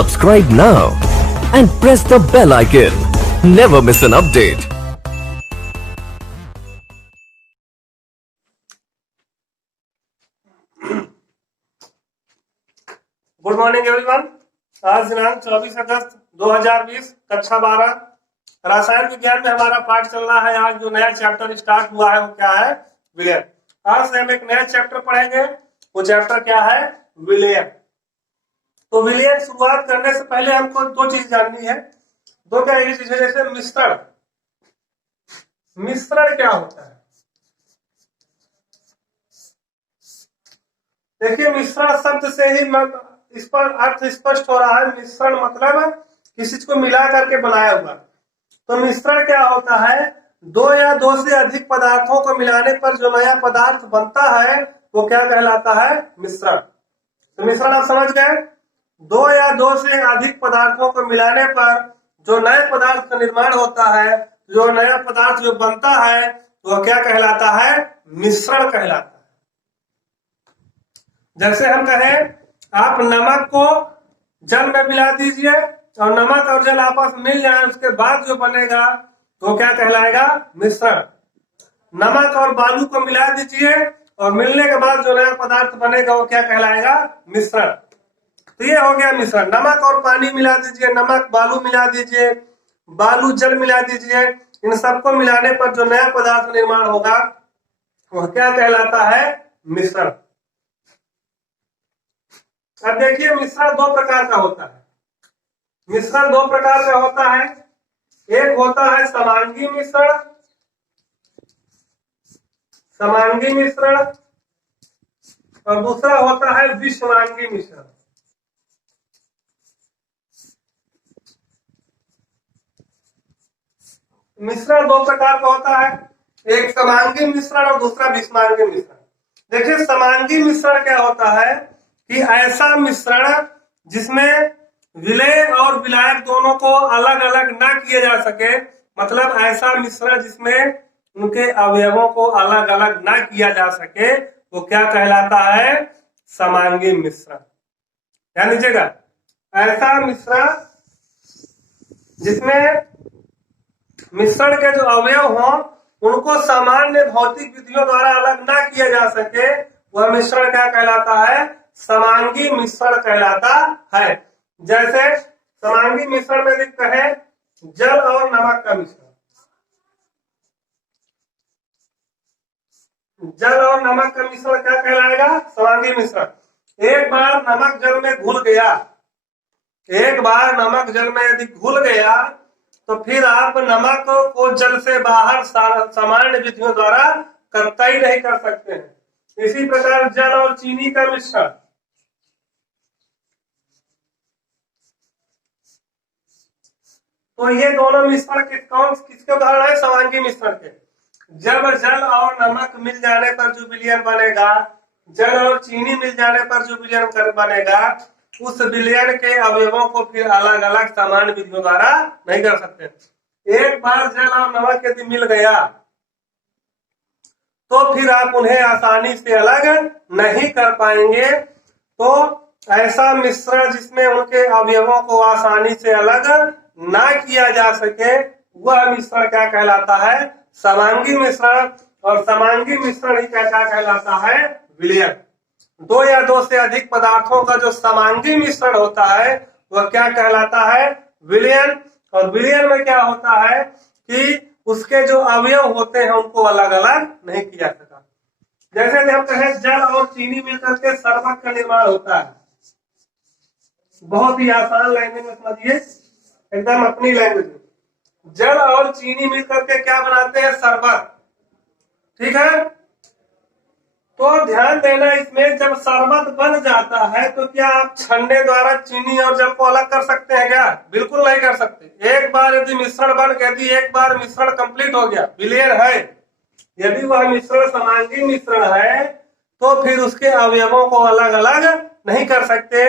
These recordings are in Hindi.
Subscribe now and press the bell icon. Never miss an update. Good morning everyone. आज दिनांक 24 अगस्त 2020 कक्षा 12 रसायन विज्ञान में हमारा पाठ चल रहा है। आज जो नया चैप्टर स्टार्ट हुआ है वो क्या है? विलयन। आज से हम एक नया चैप्टर पढ़ेंगे। वो चैप्टर क्या है? विलयन। तो विलयन शुरुआत करने से पहले हमको दो चीज जाननी है। दो क्या ये चीज है? जैसे मिश्रण। मिश्रण क्या होता है? देखिए, मिश्रण शब्द से ही इस पर अर्थ स्पष्ट हो रहा है। मिश्रण मतलब किसी चीज को मिला करके बनाया हुआ। तो मिश्रण क्या होता है? दो या दो से अधिक पदार्थों को मिलाने पर जो नया पदार्थ बनता है वो क्या कहलाता है? मिश्रण। तो मिश्रण आप समझ गए। दो या दो से अधिक पदार्थों को मिलाने पर जो नए पदार्थ का निर्माण होता है, जो नया पदार्थ जो बनता है वो क्या कहलाता है? मिश्रण कहलाता है। जैसे हम कहें आप नमक को जल में मिला दीजिए और नमक और जल आपस में मिल जाए, उसके बाद जो बनेगा तो क्या कहलाएगा? मिश्रण। नमक और बालू को मिला दीजिए और मिलने के बाद जो नया पदार्थ बनेगा वो क्या कहलाएगा? मिश्रण। तो ये हो गया मिश्रण। नमक और पानी मिला दीजिए, नमक बालू मिला दीजिए, बालू जल मिला दीजिए, इन सबको मिलाने पर जो नया पदार्थ निर्माण होगा वह क्या कहलाता है? मिश्रण। अब देखिए, मिश्रण दो प्रकार का होता है। मिश्रण दो प्रकार का होता है। एक होता है समांगी मिश्रण, समांगी मिश्रण, और दूसरा होता है विषमांगी मिश्रण। मिश्रण दो प्रकार का होता है, एक समांगी मिश्रण और दूसरा विषमांगी मिश्रण। देखिए, समांगी मिश्रण क्या होता है कि ऐसा मिश्रण जिसमें विलेय और विलायक दोनों को अलग अलग ना किया जा सके, मतलब ऐसा मिश्रण जिसमें उनके अवयवों को अलग अलग ना किया जा सके, वो क्या कहलाता है? समांगी मिश्रण। ध्यान दीजिएगा, ऐसा मिश्रण जिसमें मिश्रण के जो अवयव हों उनको सामान्य भौतिक विधियों द्वारा अलग ना किया जा सके, वह मिश्रण क्या कहलाता है? समांगी मिश्रण कहलाता है। जैसे समांगी मिश्रण में लिखते हैं जल और नमक का मिश्रण। जल और नमक का मिश्रण क्या कहलाएगा? समांगी मिश्रण। एक बार नमक जल में घुल गया, एक बार नमक जल में यदि घुल गया तो फिर आप नमक को जल से बाहर सामान्य विधियों द्वारा कतई नहीं कर सकते हैं। इसी प्रकार जल और चीनी का मिश्रण, तो ये दोनों मिश्रण किसके उदाहरण है? समांगी मिश्रण के। जब जल और नमक मिल जाने पर जो विलयन बनेगा, जल और चीनी मिल जाने पर जो विलयन बनेगा, उस विलयन के अवयवों को फिर अलग अलग सामान्य विधियों द्वारा नहीं कर सकते। एक बार जल और नमक यदि मिल गया तो फिर आप उन्हें आसानी से अलग नहीं कर पाएंगे। तो ऐसा मिश्रण जिसमें उनके अवयवों को आसानी से अलग ना किया जा सके, वह मिश्रण क्या कहलाता है? समांगी मिश्रण। और समांगी मिश्रण ही क्या कहलाता है? विलयन। दो या दो से अधिक पदार्थों का जो समांगी मिश्रण होता है वह क्या कहलाता है? विलयन। और विलयन में क्या होता है कि उसके जो अवयव होते हैं उनको अलग अलग नहीं किया सका। जैसे हम कहें जल और चीनी मिलकर के शरबत का निर्माण होता है। बहुत ही आसान लैंग्वेज में समझिए, एकदम अपनी लैंग्वेज में। जल और चीनी मिलकर के क्या बनाते हैं? शरबत। ठीक है, तो ध्यान देना इसमें, जब शरबत बन जाता है तो क्या आप छन्ने द्वारा चीनी और जल को अलग कर सकते हैं क्या? बिल्कुल नहीं कर सकते। एक बार यदि मिश्रण बन गया, यदि एक बार मिश्रण कंप्लीट हो गया, विलयन है, यदि वह मिश्रण समांगी मिश्रण है तो फिर उसके अवयवों को अलग अलग नहीं कर सकते।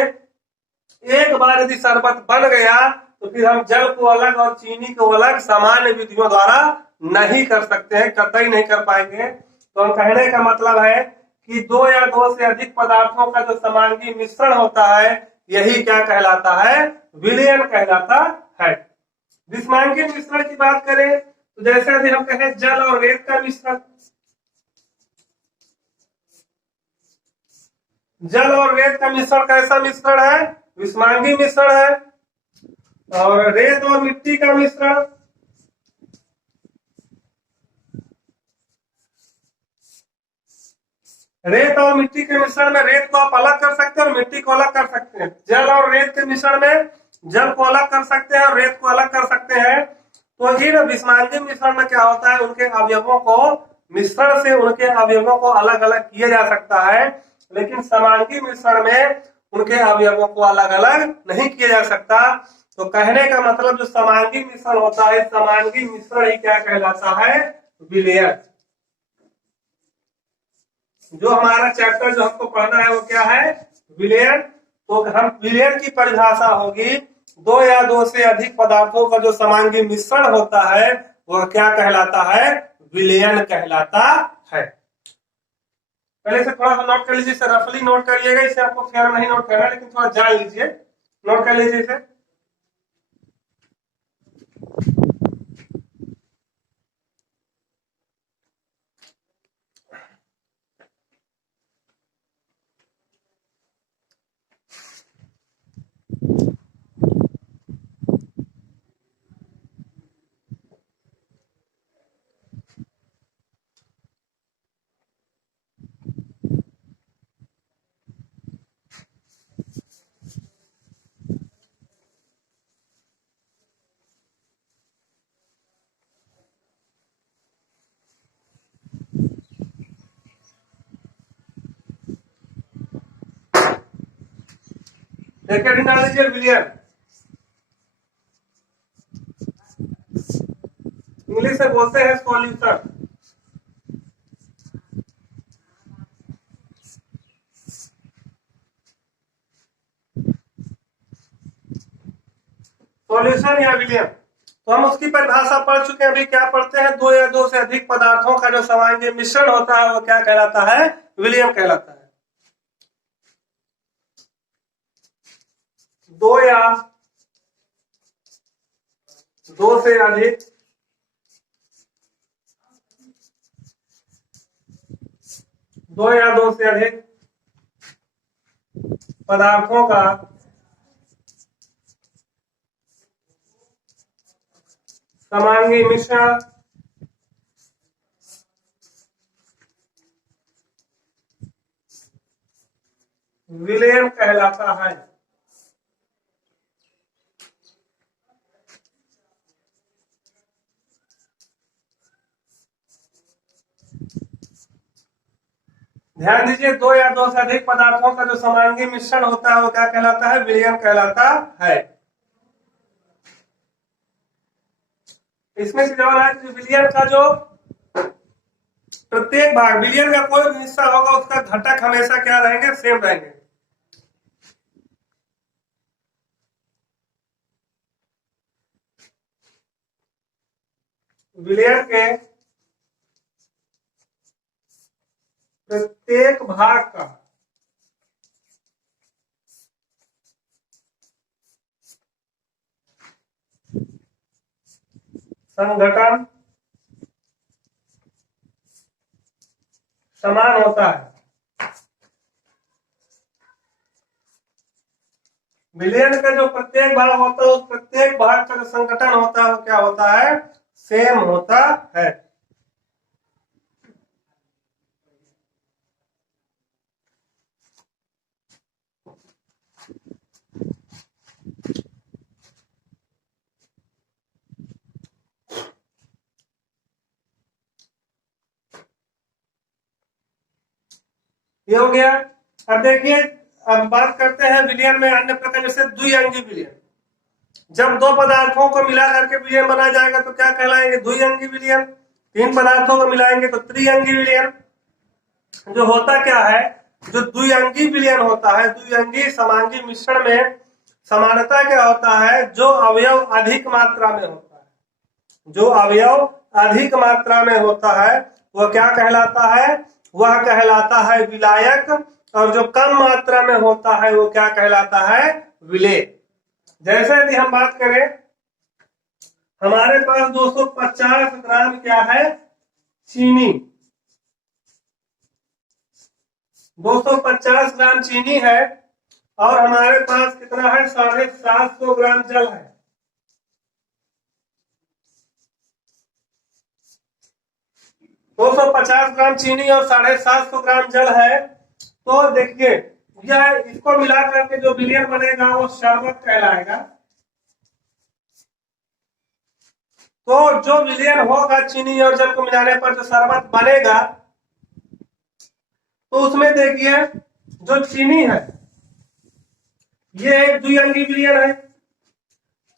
एक बार यदि शरबत बन गया तो फिर हम जल को अलग और चीनी को अलग सामान्य विधियों द्वारा नहीं कर सकते हैं, कतई नहीं कर पाएंगे। तो हम कहने का मतलब है कि दो या दो से अधिक पदार्थों का जो समांगी मिश्रण होता है यही क्या कहलाता है, विलयन कहलाता है। विषमांगीय मिश्रण की बात करें तो जैसे अभी हम कहें जल और रेत का मिश्रण, जल और रेत का मिश्रण कैसा मिश्रण है, विषमांगीय मिश्रण है। और रेत और मिट्टी का मिश्रण, रेत और मिट्टी के मिश्रण में रेत को आप अलग कर सकते हैं और मिट्टी को अलग कर सकते हैं। जल और रेत के मिश्रण में जल को अलग कर सकते हैं और रेत को अलग कर सकते हैं। तो इन विषमांगीय मिश्रण में क्या होता है, उनके अवयवों को मिश्रण से उनके अवयवों को अलग अलग किया जा सकता है, लेकिन समांगीय मिश्रण में उनके अवयवों को अलग अलग नहीं किया जा सकता। तो कहने का मतलब जो समांगीय मिश्रण होता है, समांगीय मिश्रण ही क्या कहलाता है, विलयन। जो हमारा चैप्टर जो हमको पढ़ना है वो क्या है, विलयन। तो हम विलयन की परिभाषा होगी, दो या दो से अधिक पदार्थों का जो समांगीय मिश्रण होता है वह क्या कहलाता है, विलयन कहलाता है। पहले से थोड़ा सा नोट कर लीजिए, इसे रफली नोट करिएगा, इसे आपको फिर नहीं नोट करना, लेकिन थोड़ा जान लीजिए, नोट कर लीजिए इसे। देखिए डाल दीजिए विलयन, इंग्लिश में बोलते हैं सॉल्यूशन। सॉल्यूशन या विलयन, तो हम उसकी परिभाषा पढ़ चुके हैं। अभी क्या पढ़ते हैं, दो या दो से अधिक पदार्थों का जो समांगीय मिश्रण होता है वो क्या कहलाता है, विलयन कहलाता है। दो या दो से अधिक पदार्थों का समांगीय मिश्रण विलयन कहलाता है। ध्यान दीजिए, दो या दो से अधिक पदार्थों का जो समांगीय मिश्रण होता है वो क्या कहलाता है, विलयन कहलाता है। इसमें से जवाब है कि विलयन का जो प्रत्येक भाग, विलयन का कोई भी हिस्सा होगा उसका घटक हमेशा क्या रहेंगे, सेम रहेंगे। विलयन के प्रत्येक भाग का संघटन समान होता है। विलयन का जो प्रत्येक भाग होता है उस प्रत्येक भाग का जो संघटन होता है वो क्या होता है, सेम होता है। ये हो गया। अब देखिए, अब बात करते हैं विलयन में अन्य प्रकार, जैसे द्विअंगी विलयन। जब दो पदार्थों को मिला करके विलयन बनाया जाएगा तो क्या कहलाएंगे, द्विअंगी विलयन। तीन पदार्थों को मिलाएंगे तो त्रिअंगी विलयन। जो होता क्या है, जो द्विअंगी विलयन होता है, द्विअंगी समांगी मिश्रण में समानता क्या होता है, जो अवयव अधिक मात्रा में होता है, जो अवयव अधिक मात्रा में होता है वह क्या कहलाता है, वह कहलाता है विलायक। और जो कम मात्रा में होता है वो क्या कहलाता है? विलेय। जैसे यदि हम बात करें, हमारे पास 250 ग्राम क्या है? चीनी। 250 ग्राम चीनी है और हमारे पास कितना है? 750 ग्राम जल है। दो सौ 50 ग्राम चीनी और 750 ग्राम जल है। तो देखिए, यह इसको मिला करके जो विलयन बनेगा वो शरबत कहलाएगा। तो जो विलयन होगा चीनी और जल को मिलाने पर जो शरबत बनेगा, तो उसमें देखिए जो चीनी है ये एक द्विअंगी विलयन है।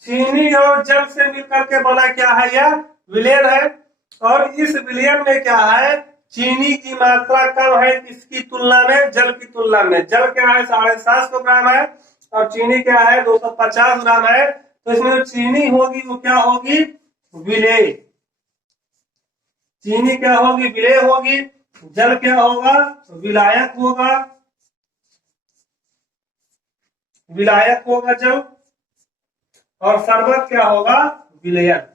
चीनी और जल से मिलकर के बना क्या है? यह विलयन है। और इस विलयन में क्या है? चीनी की मात्रा कम है इसकी तुलना में, जल की तुलना में। जल क्या है? 750 ग्राम है और चीनी क्या है? 250 ग्राम है। तो इसमें जो चीनी होगी वो क्या होगी? विलेय। चीनी क्या होगी? विलेय होगी। जल क्या होगा? विलायक होगा। विलायक होगा जल। और शरबत क्या होगा? विलयन।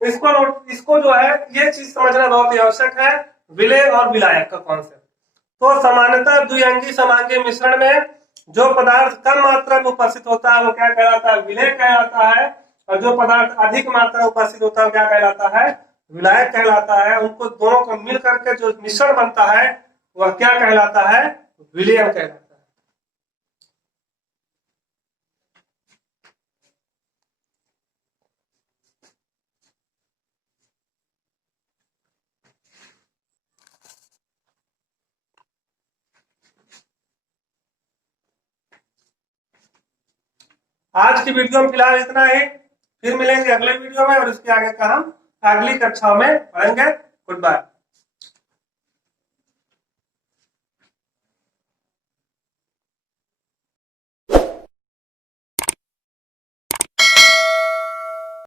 इसको जो है ये चीज समझना बहुत ही आवश्यक है, विलेय और विलायक का कॉन्सेप्ट। तो सामान्यतः द्विअंगी समांगी मिश्रण में जो पदार्थ कम मात्रा में उपस्थित होता है वो क्या कहलाता है? विलेय कहलाता है। और जो पदार्थ अधिक मात्रा में उपस्थित होता है वो क्या कहलाता है? विलायक कहलाता है। उनको दोनों को मिल करके जो मिश्रण बनता है वह क्या कहलाता है? विलयन कहलाता है। आज की वीडियो में फिलहाल इतना ही। फिर मिलेंगे अगले वीडियो में और इसके आगे का हम अगली कक्षाओं में पढ़ेंगे। Good bye.